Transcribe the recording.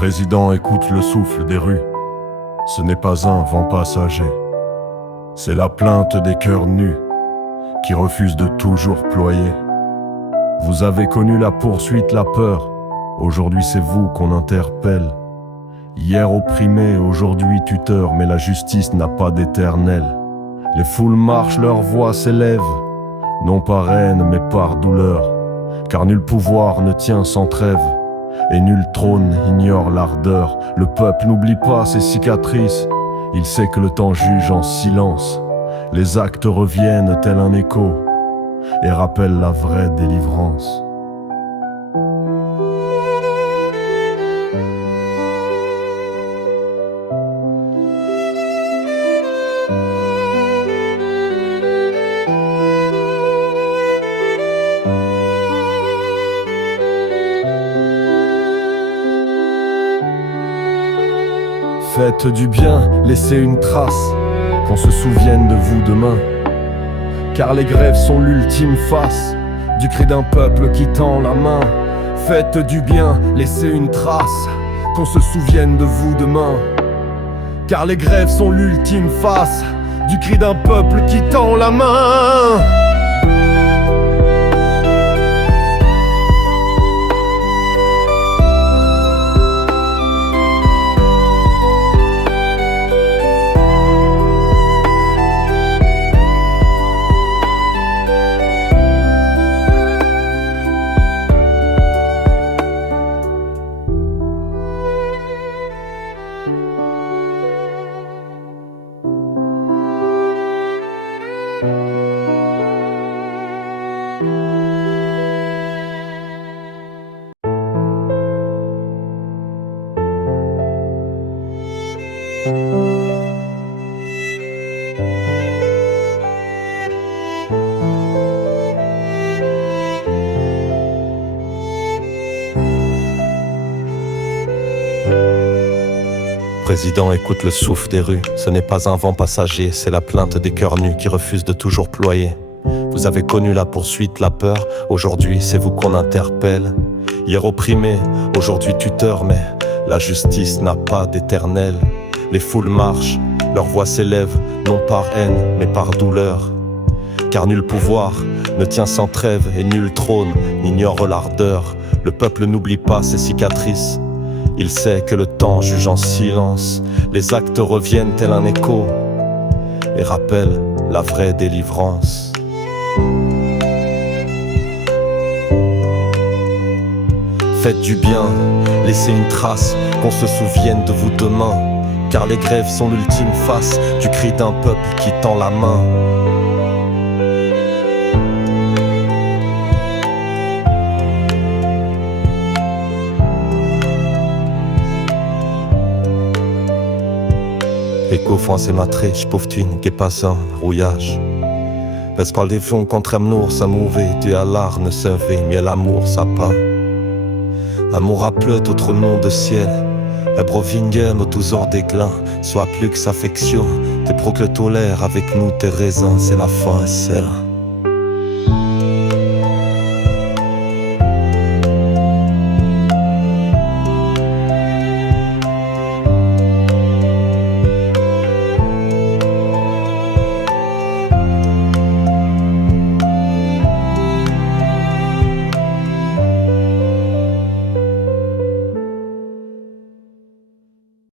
Président, écoute le souffle des rues. Ce n'est pas un vent passager. C'est la plainte des cœurs nus qui refusent de toujours ployer. Vous avez connu la poursuite, la peur. Aujourd'hui c'est vous qu'on interpelle. Hier opprimé, aujourd'hui tuteur, mais la justice n'a pas d'éternel. Les foules marchent, leur voix s'élève, non par haine mais par douleur. Car nul pouvoir ne tient sans trêve, et nul trône ignore l'ardeur. Le peuple n'oublie pas ses cicatrices, il sait que le temps juge en silence. Les actes reviennent tel un écho, et rappellent la vraie délivrance. Faites du bien, laissez une trace, qu'on se souvienne de vous demain. Car les grèves sont l'ultime face du cri d'un peuple qui tend la main. Faites du bien, laissez une trace, qu'on se souvienne de vous demain. Car les grèves sont l'ultime face du cri d'un peuple qui tend la main. Président, écoute le souffle des rues. Ce n'est pas un vent passager, c'est la plainte des cœurs nus qui refusent de toujours ployer. Vous avez connu la poursuite, la peur. Aujourd'hui, c'est vous qu'on interpelle. Hier opprimé, aujourd'hui tuteur, mais la justice n'a pas d'éternel. Les foules marchent, leur voix s'élève, non par haine, mais par douleur. Car nul pouvoir ne tient sans trêve, et nul trône n'ignore l'ardeur. Le peuple n'oublie pas ses cicatrices, il sait que le temps juge en silence. Les actes reviennent tel un écho, et rappellent la vraie délivrance. Faites du bien, laissez une trace, qu'on se souvienne de vous demain. Car les grèves sont l'ultime face du cri d'un peuple qui tend la main. Eko français matriz, poftin, gepasan, rouillage. Parce qu'en les fonds contre amour, ça mouvait, tu as l'art ne savait, mais l'amour, ça pas. Amour à pleut, autre nom de ciel. Ebrovingem, au tous hors déclin. Soit plus que affection, tes procles tolèrent avec nous tes raisins, c'est la fin et celle.